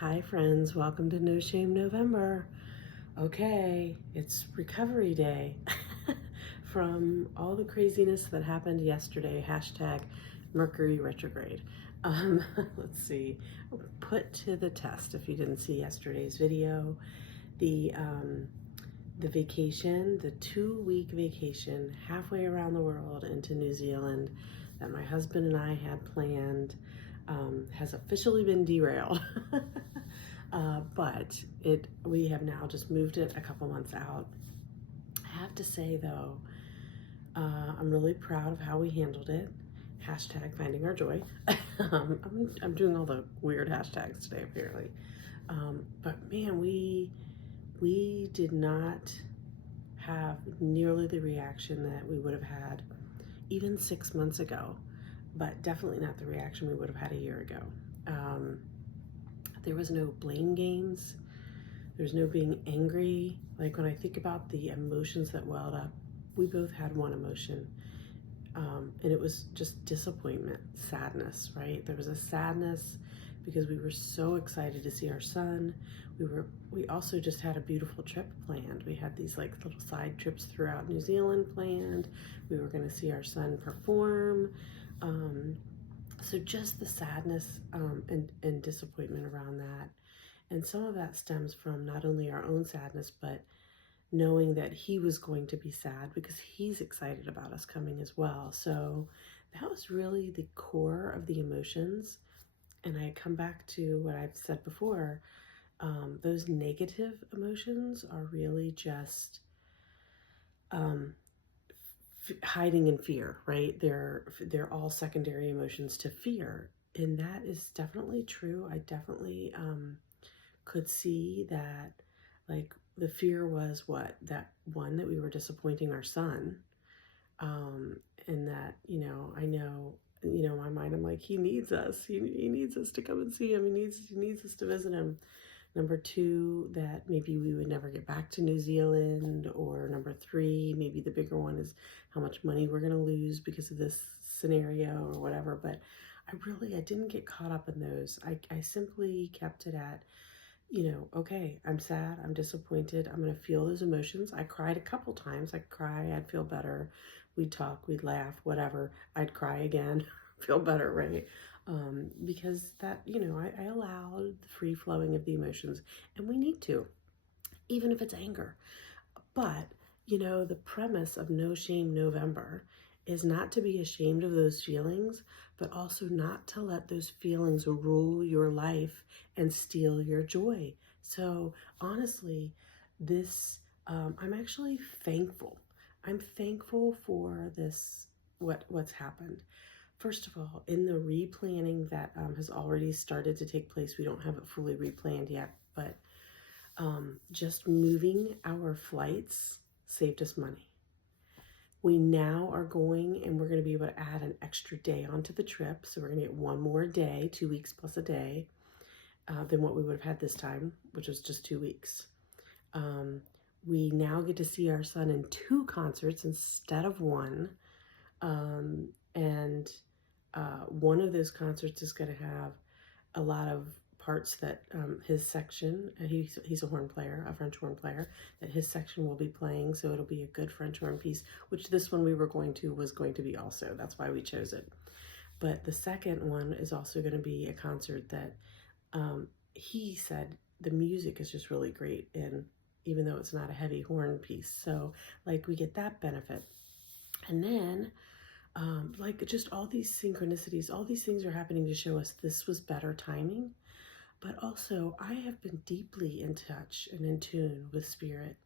Hi friends, welcome to No Shame November. Okay, it's recovery day from all the craziness that happened yesterday, hashtag Mercury Retrograde. Let's see, put to the test if you didn't see yesterday's video, the vacation, the 2-week vacation halfway around the world into New Zealand that my husband and I had planned has officially been derailed. But we have now just moved it a couple months out. I have to say though, I'm really proud of how we handled it. Hashtag finding our joy. I'm doing all the weird hashtags today apparently. But man, we did not have nearly the reaction that we would have had even 6 months ago, but definitely not the reaction we would have had a year ago. There was no blame games. There's no being angry. Like when I think about the emotions that welled up, we both had one emotion, and it was just disappointment, sadness, right? There was a sadness because we were so excited to see our son. We also just had a beautiful trip planned. We had these like little side trips throughout New Zealand planned. We were going to see our son perform. So just the sadness and disappointment around that. And some of that stems from not only our own sadness, but knowing that he was going to be sad because he's excited about us coming as well. So that was really the core of the emotions. And I come back to what I've said before. Those negative emotions are really just hiding in fear, right? They're all secondary emotions to fear, and that is definitely true. I definitely could see that, like the fear was that that we were disappointing our son, and that I know in my mind I'm like, he needs us. He needs us to come and see him. He needs us to visit him. Number 2, that maybe we would never get back to New Zealand. Or number 3, maybe the bigger one is how much money we're going to lose because of this scenario or whatever. But I didn't get caught up in those. I simply kept it at, okay, I'm sad, I'm disappointed, I'm going to feel those emotions. I cried a couple times. I'd cry, I'd feel better. We'd talk, we'd laugh, whatever. I'd cry again, feel better, right? Because that, I allow the free flowing of the emotions, and we need to, even if it's anger. But, the premise of No Shame November is not to be ashamed of those feelings, but also not to let those feelings rule your life and steal your joy. So honestly, I'm actually thankful. I'm thankful for this, what's happened. First of all, in the replanning that has already started to take place, we don't have it fully replaned yet, but just moving our flights saved us money. We now are going, and we're going to be able to add an extra day onto the trip. So we're going to get one more day, 2 weeks plus a day, than what we would have had this time, which was just 2 weeks. We now get to see our son in 2 concerts instead of 1. And one of those concerts is going to have a lot of parts that his section, he's a horn player, a French horn player, that his section will be playing. So it'll be a good French horn piece, which this one was going to be also. That's why we chose it. But the second one is also going to be a concert that he said the music is just really great, and even though it's not a heavy horn piece, so like we get that benefit. And then like just all these synchronicities, all these things are happening to show us this was better timing. But also, I have been deeply in touch and in tune with Spirit.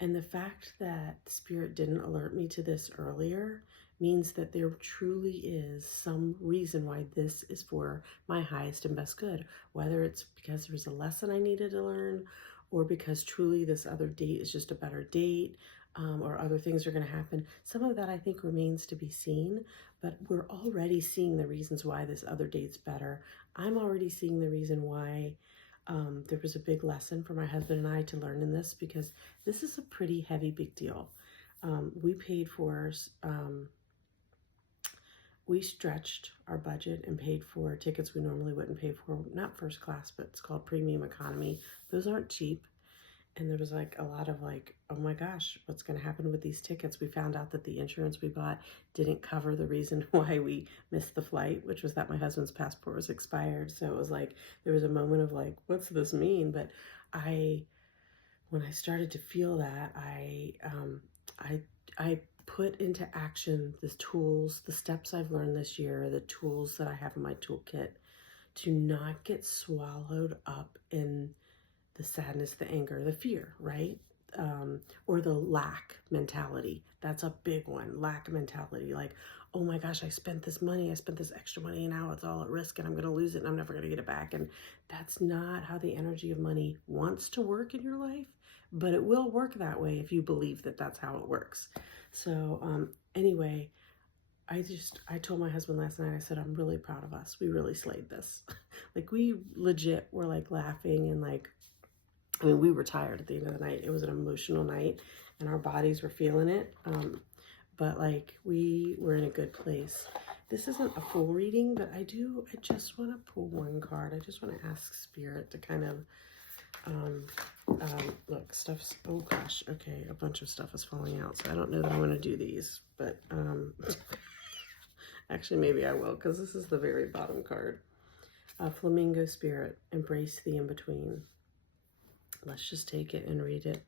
And the fact that Spirit didn't alert me to this earlier means that there truly is some reason why this is for my highest and best good. Whether it's because there's a lesson I needed to learn, or because truly this other date is just a better date, or other things are going to happen. Some of that I think remains to be seen, but we're already seeing the reasons why this other date's better. I'm already seeing the reason why there was a big lesson for my husband and I to learn in this, because this is a pretty heavy, big deal. We paid for we stretched our budget and paid for tickets we normally wouldn't pay for, not first class, but it's called premium economy. Those aren't cheap. And there was like a lot of like, oh my gosh, what's going to happen with these tickets? We found out that the insurance we bought didn't cover the reason why we missed the flight, which was that my husband's passport was expired. So it was like, there was a moment of like, what's this mean? But when I started to feel that, I put into action the tools, the steps I've learned this year, the tools that I have in my toolkit to not get swallowed up in the sadness, the anger, the fear, right? Or the lack mentality. That's a big one, lack mentality. Like, oh my gosh, I spent this money, I spent this extra money, and now it's all at risk and I'm going to lose it and I'm never going to get it back. And that's not how the energy of money wants to work in your life, but it will work that way if you believe that that's how it works. So anyway, I told my husband last night, I said, I'm really proud of us. We really slayed this. Like, we legit were like laughing and like, I mean, we were tired at the end of the night. It was an emotional night and our bodies were feeling it. But like, we were in a good place. This isn't a full reading, but I just want to pull one card. I just want to ask Spirit to kind of, look, oh gosh, okay, a bunch of stuff is falling out. So I don't know that I want to do these, but actually maybe I will, because this is the very bottom card. Flamingo Spirit, embrace the in-between. Let's just take it and read it.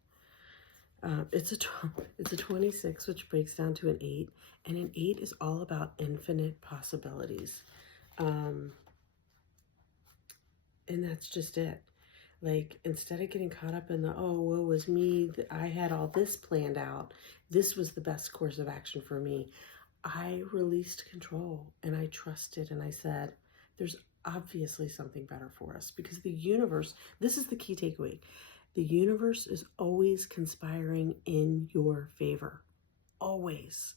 It's a 26, which breaks down to an 8, and an 8 is all about infinite possibilities. And that's just it. Like, instead of getting caught up in the, oh, woe was me, I had all this planned out, this was the best course of action for me, I released control and I trusted and I said, there's obviously something better for us, because the universe, this is the key takeaway, the universe is always conspiring in your favor, always.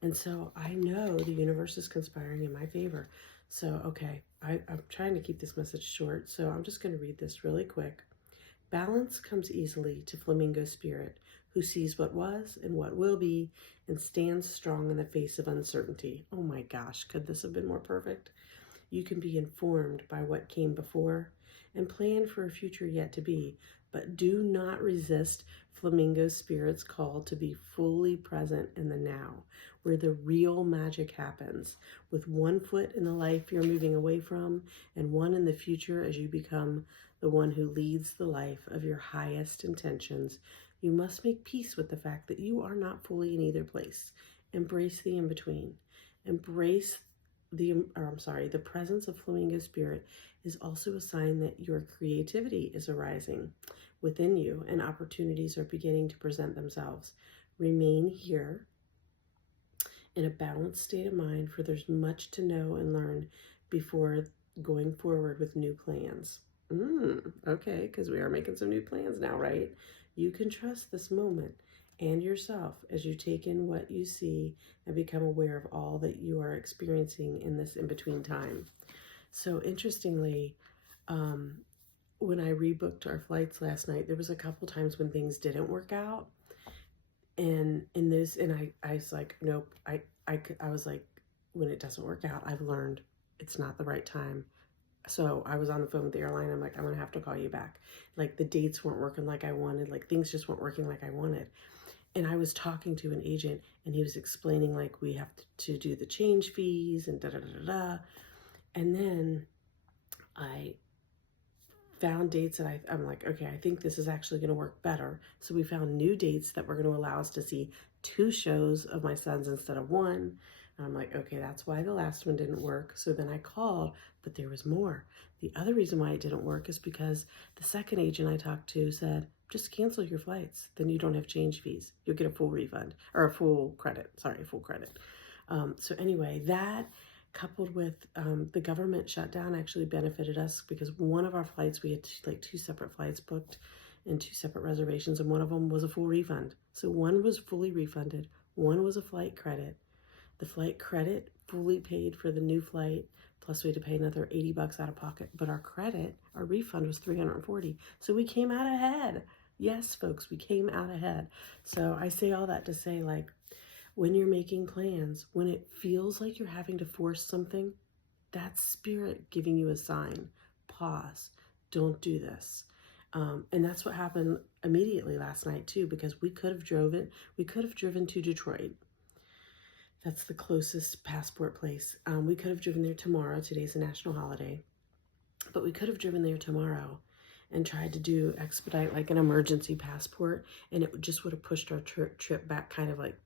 And so I know the universe is conspiring in my favor. So, okay, I'm trying to keep this message short, so I'm just going to read this really quick. Balance comes easily to Flamingo Spirit, who sees what was and what will be and stands strong in the face of uncertainty. Oh my gosh, could this have been more perfect? You can be informed by what came before and plan for a future yet to be, but do not resist Flamingo Spirit's call to be fully present in the now, where the real magic happens, with one foot in the life you're moving away from and one in the future as you become the one who leads the life of your highest intentions. You must make peace with the fact that you are not fully in either place. Embrace the in-between. Embrace the presence of Flamingo Spirit is also a sign that your creativity is arising within you and opportunities are beginning to present themselves. Remain here in a balanced state of mind, for there's much to know and learn before going forward with new plans. Okay, because we are making some new plans now, right? You can trust this moment and yourself as you take in what you see and become aware of all that you are experiencing in this in-between time. So interestingly, when I rebooked our flights last night, there was a couple times when things didn't work out. And I was like, nope, I was like, when it doesn't work out, I've learned it's not the right time. So I was on the phone with the airline. I'm like, I'm going to have to call you back. Like, the dates weren't working like I wanted. Like, things just weren't working like I wanted. And I was talking to an agent and he was explaining, like, we have to do the change fees and da-da-da-da-da. And then I found dates that I'm like, okay, I think this is actually going to work better. So we found new dates that were going to allow us to see 2 shows of my sons instead of 1. And I'm like, okay, that's why the last one didn't work. So then I called, but there was more. The other reason why it didn't work is because the second agent I talked to said, just cancel your flights. Then you don't have change fees. You'll get a full refund, or a full credit. Sorry, a full credit. So anyway, that coupled with the government shutdown actually benefited us, because one of our flights, we had like 2 separate flights booked and 2 separate reservations, and one of them was a full refund. So one was fully refunded, one was a flight credit. The flight credit fully paid for the new flight, plus we had to pay another $80 out of pocket. But our refund was $340. So we came out ahead. Yes, folks, we came out ahead. So I say all that to say, like, when you're making plans, when it feels like you're having to force something, that's spirit giving you a sign. Pause. Don't do this. And that's what happened immediately last night too, because we could have driven to Detroit. That's the closest passport place. We could have driven there tomorrow. Today's a national holiday. But we could have driven there tomorrow and tried to expedite like an emergency passport, and it just would have pushed our trip back kind of like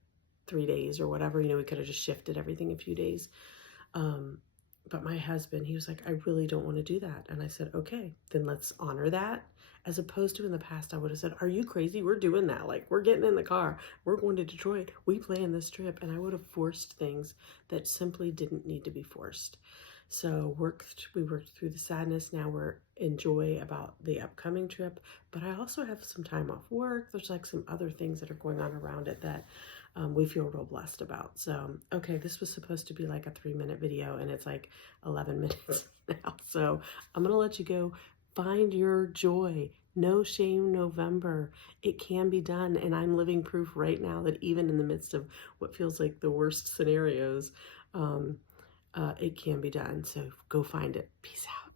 3 days or whatever. We could have just shifted everything a few days. But my husband, he was like, I really don't want to do that. And I said, okay, then let's honor that. As opposed to in the past, I would have said, are you crazy? We're doing that. Like, we're getting in the car. We're going to Detroit. We planned this trip. And I would have forced things that simply didn't need to be forced. So we worked through the sadness. Now we're in joy about the upcoming trip. But I also have some time off work. There's like some other things that are going on around it that we feel real blessed about. So, okay, this was supposed to be like a 3-minute video, and it's like 11 minutes now. So I'm going to let you go. Find your joy. No shame November. It can be done. And I'm living proof right now that even in the midst of what feels like the worst scenarios, it can be done. So go find it. Peace out.